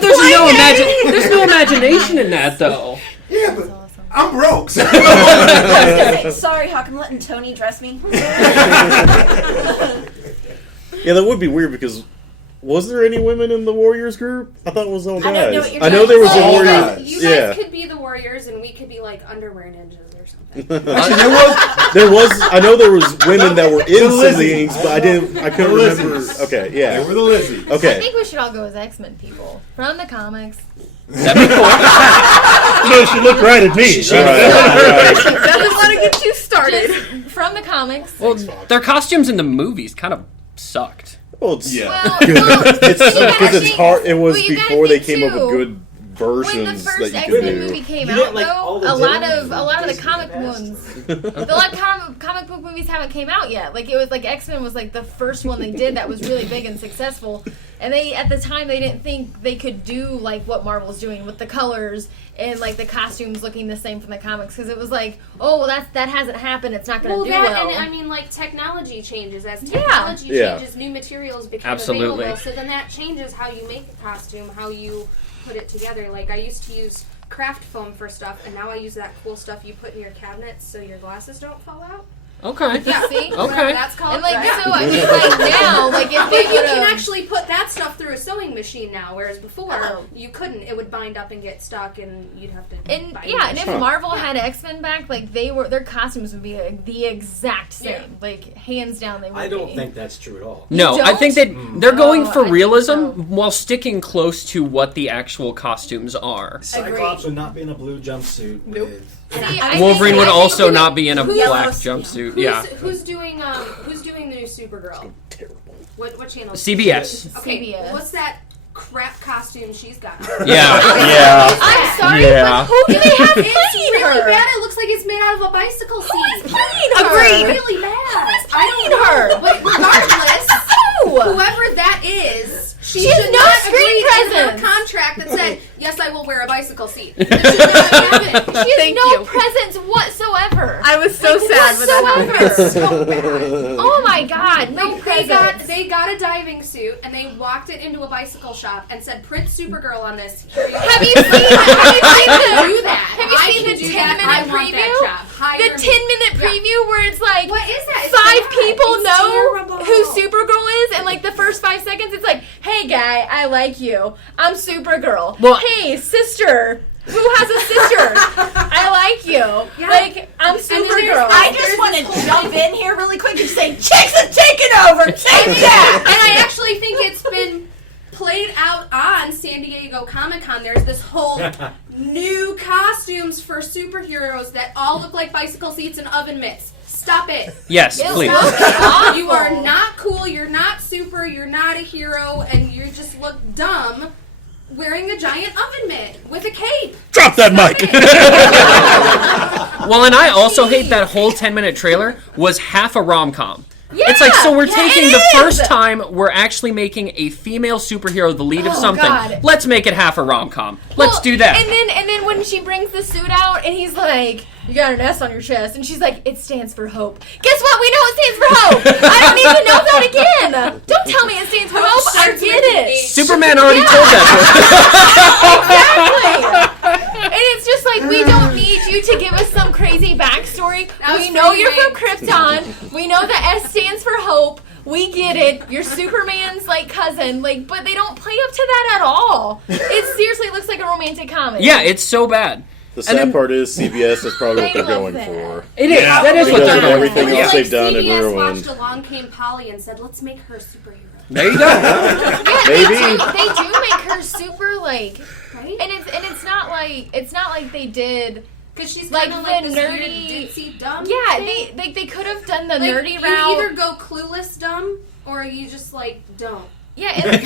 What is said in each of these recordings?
But there's no imagination in that, though. Yeah, but I'm broke. So. Sorry, Hawk, I'm letting Tony dress me. Yeah, that would be weird because was there any women in the Warriors group? I thought it was all guys. I know there was a Well, Warriors. You guys could be the Warriors, and we could be like underwear ninjas or something. Actually, there was. I know there was women that were in siblings, but I couldn't remember. Okay, yeah. They were the Lizzie. Okay. I think we should all go as X-Men people from the comics. That'd be cool. No, she looked right at me. Doesn't want to get you started. Just from the comics. Well, their costumes in the movies kind of sucked. Well, it's Well, it's because it's hard. It was well, you gotta before they think, came up with too, good when the versions first that you could X-Men do. movie came You out, didn't like though, all the a lot different of the Disney comic passes. ones, comic book movies haven't came out yet. Like it was like X-Men was like the first one they did that was really big and successful. And they at the time they didn't think they could do like what Marvel's doing with the colors and like the costumes looking the same from the comics because it was like, oh well that hasn't happened. It's not going to do well. And I mean, like technology changes as technology changes, new materials become available. So then that changes how you make a costume, how you put it together. Like I used to use craft foam for stuff, and now I use that cool stuff you put in your cabinets so your glasses don't fall out. Okay. Yeah, see? Okay. That's called. And like right? so, I mean, like now, like if they But you would've- can actually put that stuff through a sewing machine now, whereas before Oh. you couldn't. It would bind up and get stuck, and you'd have to. And bind yeah, it. and if Marvel had X-Men back, like their costumes would be like, the exact same, like hands down they would. I don't be. think that's true at all. No, You I think that don't? they're going Oh, for I think realism so. while sticking close to what the actual costumes are. Cyclops would not be in a blue jumpsuit with... See, I Wolverine think- would also not be in a Who's- black jumpsuit. Yeah. Who's doing the new Supergirl? Terrible. What channel? CBS. Okay. CBS. What's that crap costume she's got? Yeah. I'm sorry, Yeah. but who do they have It's playing really her? bad. It looks like it's made out of a bicycle seat. Who is playing her? It's really bad. Who's playing her? But regardless, Who? whoever that is, she has should no not screen agree in presence. her contract that said, "Yes, I will wear a bicycle seat." It should not happen. She has Thank no you. presence whatsoever. I was so sad when that happened. whatsoever. Oh my god, no presence. They got a diving suit and they walked it into a bicycle shop and said, "Print Supergirl on this." Here you go. Have you seen do that? Have you I seen can the do 10-minute that. I want that preview? job. Hire The me. 10-minute Yeah. preview where it's like What is that? It's 5 bad. people It's know terrible. who Supergirl is, and like the first 5 seconds, it's like, "Hey guy, I like you. I'm Supergirl. Well- hey sister, who has a sister? I like you. Yeah. Like I'm And then there's- Supergirl." I just want to jump in here really quick and say, chicks are taking over. Take that. And I actually think it's been played out on San Diego Comic-Con. There's this whole new costumes for superheroes that all look like bicycle seats and oven mitts. Stop it. Yes, Ew, please. stop. You are not cool, you're not super, you're not a hero, and you just look dumb wearing a giant oven mitt with a cape. Drop that mic. Well, and I also hate that whole 10-minute trailer was half a rom-com. It's like, so we're taking the first time we're actually making a female superhero the lead of something. God. Let's make it half a rom-com. Let's Well, do that. And then when she brings the suit out and he's like, "You got an S on your chest," and she's like, "It stands for hope." Guess what? We know it stands for hope. I don't need to know that again. Don't tell me it stands for hope. I get it. Superman already told that. Exactly. And it's just like, we don't need you to give us some crazy backstory. That was We know pretty you're from lame. Krypton. We know the S stands for hope. We get it. You're Superman's like cousin, like, but they don't play up to that at all. It seriously looks like a romantic comedy. Yeah, it's so bad. The sad part is CBS is probably what They they're love going that. for. It is. Yeah. That is what Because they're of doing. everything else Like they've done and CBS ruined. watched Along Came Polly and said, "Let's make her a superhero." There you go. Yeah, Maybe. they do make her super like, Right? and it's not like they did. Because she's Like kind of like the this nerdy- weird ditzy dumb Yeah, thing. they could have done the Like, nerdy you route. either go clueless dumb or you just like don't. Yeah, and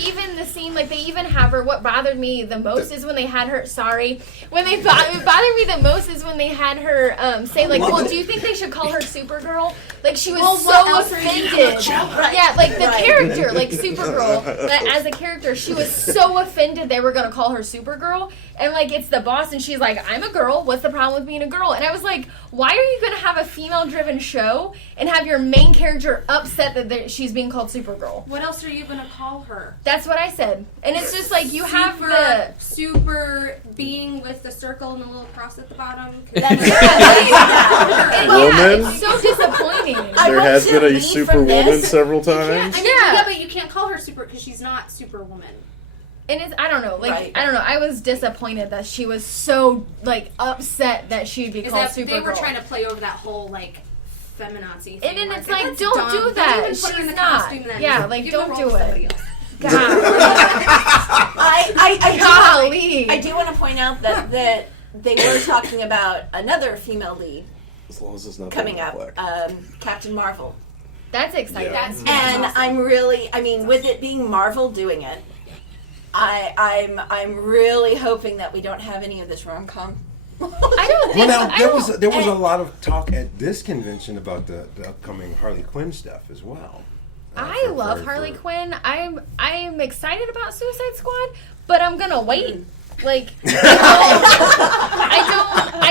even the scene, like they even have her. What bothered me the most is when they had her. Sorry, it bothered me the most is when they had her say like, "Well, do you think they should call her Supergirl?" Like she was Well, what so else are you offended. gonna Yeah, like the character, like Supergirl, that as a character, she was so offended they were gonna call her Supergirl. And like it's the boss, and she's like, "I'm a girl. What's the problem with being a girl?" And I was like, "Why are you gonna have a female-driven show and have your main character upset that she's she's being called Supergirl. What else are you gonna call her? That's what I said. And it's just like you have the super being with the circle and the little cross at the bottom. woman. It's so disappointing. There has been a Superwoman several times. Yeah, but you can't call her super because she's not Superwoman. And it's, I don't know, I don't know. I was disappointed that she was so, upset that she'd be called Supergirl. They were trying to play over that whole, feminazi thing. And it's like, don't do that. She's not. Yeah, don't do it. God. I do want to point out that they were talking about another female lead As long as it's not coming up, Captain Marvel. That's exciting. Yeah. And awesome. I mean, with it being Marvel doing it, I'm really hoping that we don't have any of this rom-com. I don't think there was a lot of talk at this convention about the upcoming Harley Quinn stuff as well. I love Harley Quinn. I'm excited about Suicide Squad, but I'm gonna wait. I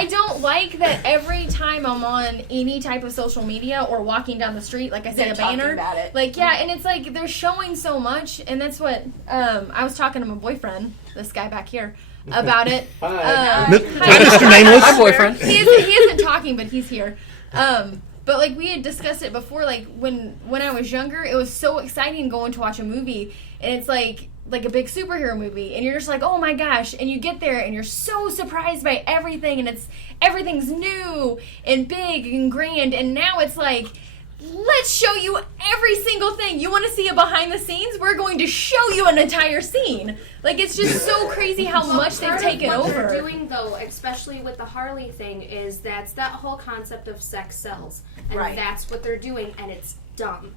don't like that every time I'm on any type of social media or walking down the street, I see a banner. About it. And it's they're showing so much, and that's what I was talking to my boyfriend, this guy back here, about it. Hi, Mr. Nameless. Hi, boyfriend. He isn't talking, but he's here. But we had discussed it before. When I was younger, it was so exciting going to watch a movie, and it's like a big superhero movie, and you're just like, oh my gosh, and you get there and you're so surprised by everything, and everything's new and big and grand, and now it's let's show you every single thing. You want to see a behind the scenes? We're going to show you an entire scene. It's just so crazy how much they've taken over. What they're doing, though, especially with the Harley thing, is that whole concept of sex sells. And that's what they're doing, and it's dumb.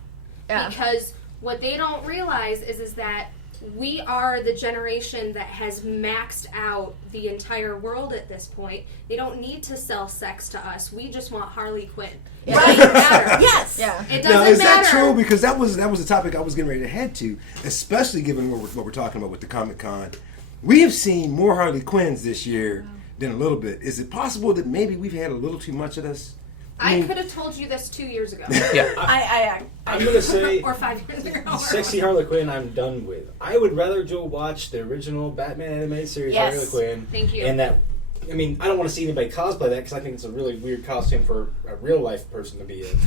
Yeah. Because what they don't realize is that we are the generation that has maxed out the entire world at this point. They don't need to sell sex to us. We just want Harley Quinn. It doesn't matter. Yes. Yeah. It doesn't now, is matter. that true? Because that was the topic I was getting ready to head to, especially given what we're talking about with the Comic-Con. We have seen more Harley Quinns this year than a little bit. Is it possible that maybe we've had a little too much of this? I could have told you this 2 years ago. Yeah. I'm going to say... or 5 years ago. Sexy Harley Quinn I'm done with. I would rather Joe watch the original Batman animated series Harley Quinn. Thank you. And that... I mean, I don't want to see anybody cosplay that because I think it's a really weird costume for a real-life person to be in.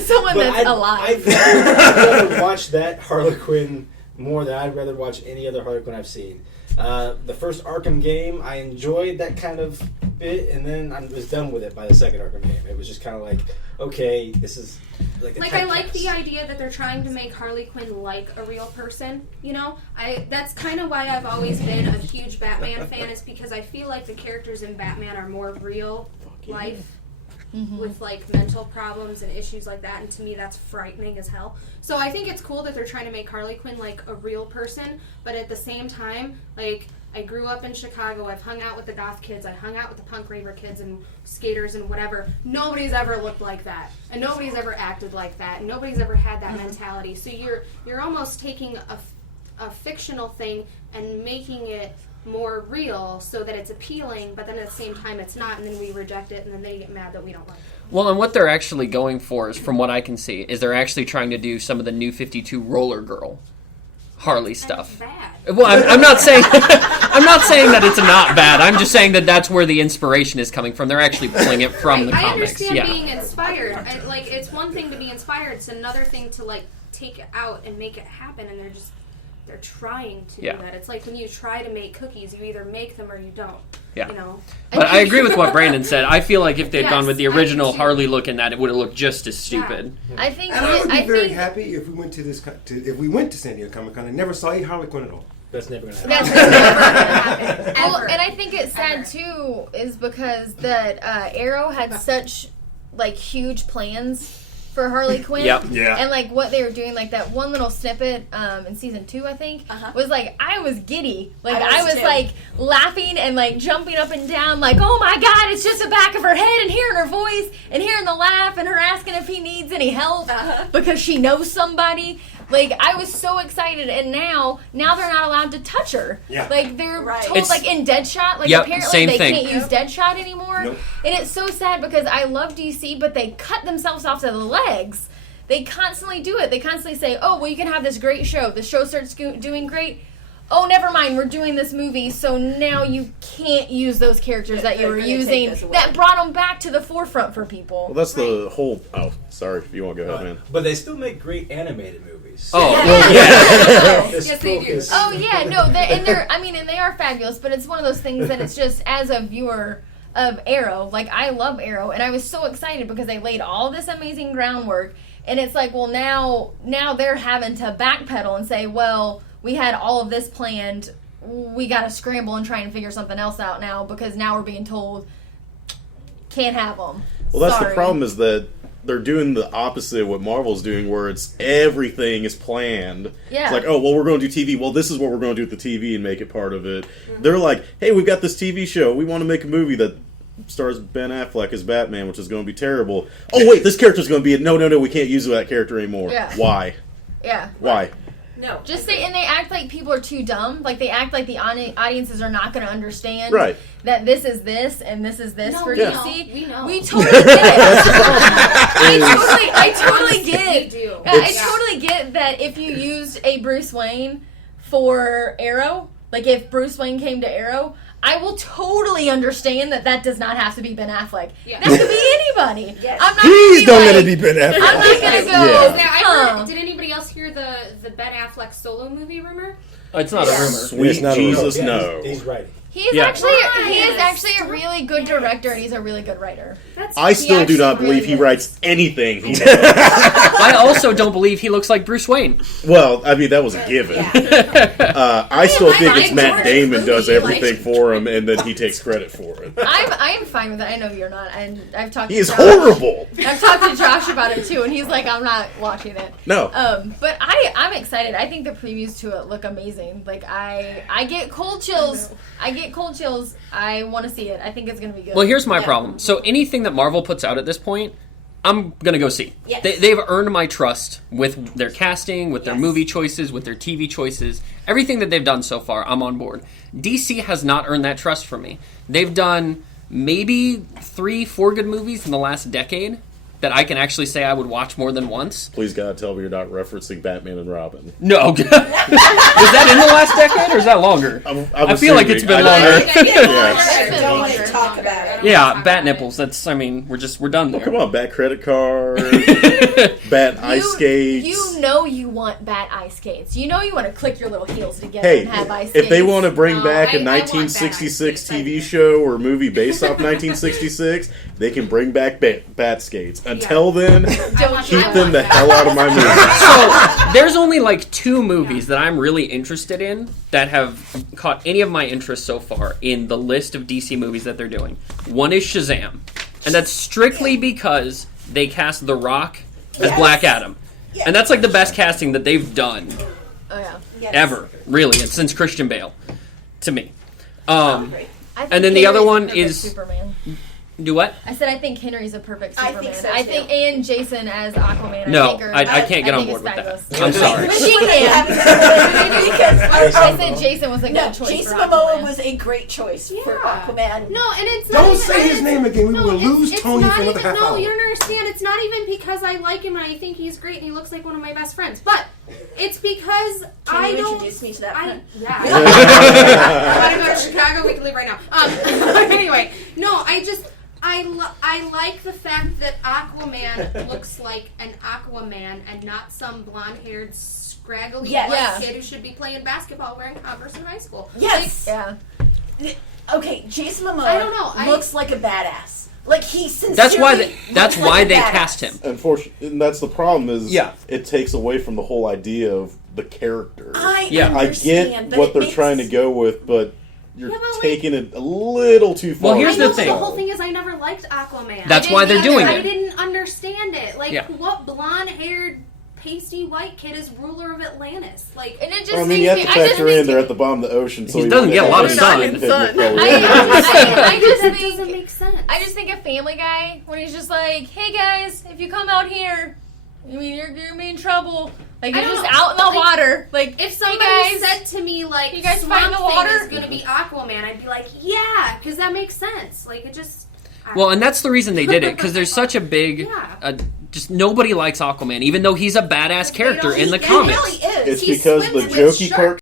Someone that's alive. I'd rather watch that Harley Quinn more than I'd rather watch any other Harley Quinn I've seen. The first Arkham game, I enjoyed that kind of bit, and then I was done with it by the second Arkham game. It was just kind of okay, this is I like the idea that they're trying to make Harley Quinn like a real person. That's kind of why I've always been a huge Batman fan, is because I feel like the characters in Batman are more real life. With mental problems and issues like that, and to me that's frightening as hell. So I think it's cool that they're trying to make Harley Quinn a real person, but at the same time, I grew up in Chicago, I've hung out with the goth kids, I hung out with the punk raver kids and skaters and whatever. Nobody's ever looked like that, and nobody's ever acted like that, and nobody's ever had that mentality. So you're almost taking a fictional thing and making it more real so that it's appealing, but then at the same time it's not, and then we reject it, and then they get mad that we don't like it. Well, and what they're actually going for is, from what I can see, is they're actually trying to do some of the New 52 Roller Girl Harley stuff. Bad. Well, I'm not saying I'm not saying that it's not bad. I'm just saying that that's where the inspiration is coming from. They're actually pulling it from the comics. I understand being inspired. It's one thing to be inspired. It's another thing to take it out and make it happen. And they're trying to do that. It's like when you try to make cookies, you either make them or you don't. Yeah. But I agree with what Brandon said. I feel like if they'd gone with the original Harley look in that, it would have looked just as stupid. Yeah. I think. And I would be very happy if we went to if we went to San Diego Comic Con and never saw a Harley Quinn at all. That's never going to happen. That's never going to happen. Well, and I think it's sad too, is because that Arrow had such huge plans for Harley Quinn. Yep. Yeah. And what they were doing, that one little snippet in season 2, I think, was I was giddy. I was laughing and jumping up and down, oh my god, it's just the back of her head, and hearing her voice and hearing the laugh and her asking if he needs any help because she knows somebody. I was so excited, and now they're not allowed to touch her. Yeah. They're told, in Deadshot, apparently they can't use Deadshot anymore. Nope. And it's so sad because I love DC, but they cut themselves off to the legs They constantly do it. They constantly say, oh, well, you can have this great show. The show starts doing great. Oh, never mind, we're doing this movie, so now you can't use those characters that you were using that brought them back to the forefront for people. Well, that's the whole... Oh, sorry, if you want to go ahead, man. But they still make great animated movies. Oh, yes, they do. Oh, yeah, no, they are fabulous, but it's one of those things that it's just, as a viewer of Arrow, like, I love Arrow, and I was so excited because they laid all this amazing groundwork, and it's like, well, now they're having to backpedal and say, well... we had all of this planned. We got to scramble and try and figure something else out now because now we're being told can't have them. Well, that's the problem is that they're doing the opposite of what Marvel's doing, where it's everything is planned. Yeah. It's like, oh, well, we're going to do TV. Well, this is what we're going to do with the TV and make it part of it. Mm-hmm. They're like, hey, we've got this TV show. We want to make a movie that stars Ben Affleck as Batman, which is going to be terrible. Oh, wait, this character's going to be it. No, we can't use that character anymore. Yeah. Why? Yeah. Why? No. Just say, and they act like people are too dumb. Like they act like the audiences are not going to understand that this is this and this is this for DC. We know. We totally get it. I totally get it. We do. I totally get that if you used a Bruce Wayne for Arrow, like if Bruce Wayne came to Arrow, I will totally understand that does not have to be Ben Affleck. Yeah. That could be anybody. Yes. I'm not Please don't let it be Ben Affleck. I'm not going to go. Yeah. Did anybody else hear the Ben Affleck solo movie rumor? It's not a rumor. Sweet Jesus, no. He's writing. He is actually a really good director, and he's a really good writer. I still do not believe he writes anything he does. I also don't believe he looks like Bruce Wayne. Well, I mean, that was a given. I still think it's Matt Damon does everything for him, and then he takes credit for it. I'm fine with it. I know you're not, and I've talked. He is horrible. I've talked to Josh about it too, and he's like, "I'm not watching it." No. But I'm excited. I think the previews to it look amazing. Like I get cold chills. I want to see it. I think it's going to be good. Well, here's my problem. So anything that Marvel puts out at this point, I'm going to go see. Yes. They've earned my trust with their casting, with their movie choices, with their TV choices. Everything that they've done so far, I'm on board. DC has not earned that trust from me. They've done maybe 3-4 good movies in the last decade that I can actually say I would watch more than once. Please, God, tell me you're not referencing Batman and Robin. No. Was that in the last decade, or is that longer? I feel like it's been longer. Don't talk about it. Yeah, bat nipples. That's, we're done there. Oh, come on, bat credit card, bat ice skates. You know you want bat ice skates. You know you want to click your little heels together and have ice skates. If they want to bring back a 1966 TV show or movie based off 1966, they can bring back bat skates. Until then, keep them the hell out of my movie. So, there's only like 2 movies that I'm really interested in that have caught any of my interest so far in the list of DC movies that they're doing. One is Shazam, and that's strictly because they cast The Rock as Black Adam. And that's like the best casting that they've done ever, really, since Christian Bale, to me. And then the other one is... Superman. Do what? I said I think Henry's a perfect Superman. I think so, too. And Jason as Aquaman. I can't get on board with that. I'm sorry. But she can. I said Jason was a good choice. Jason Momoa was a great choice for Aquaman. No, and it's not Don't say his name again. We will lose Tony for another half hour. No, you don't understand. It's not even because I like him and I think he's great and he looks like one of my best friends. But it's because Can you introduce me to that friend? Yeah. I want to go to Chicago. We can leave right now. Anyway, no, I like the fact that Aquaman looks like an Aquaman and not some blonde-haired, scraggly white kid who should be playing basketball wearing Converse in high school. Yes. Okay, Jason Momoa looks like a badass. Like he sincerely. That's why they cast him. Unfortunately, and that's the problem is it takes away from the whole idea of the character. I get what they're trying to go with, but you're taking it a little too far. Well, here's the thing. The whole thing is I never liked Aquaman. That's why they're doing it. I didn't understand it. Like, what blonde-haired, pasty white kid is ruler of Atlantis? Like, and it just you have to factor in they're at the bottom of the ocean, so he doesn't get a lot of sun. I doesn't make sense. I just think a Family Guy when he's just like, "Hey guys, if you come out here, you're gonna be in trouble." Like you're just out in the water. Like if somebody said to me like, "You guys Swamp find the water Thing is gonna be Aquaman," I'd be like, "Yeah," because that makes sense. Like it just. Well, and that's the reason they did it, because there's such a big Just nobody likes Aquaman, even though he's a badass character in the comics. He really is. It's because the jokey cartoon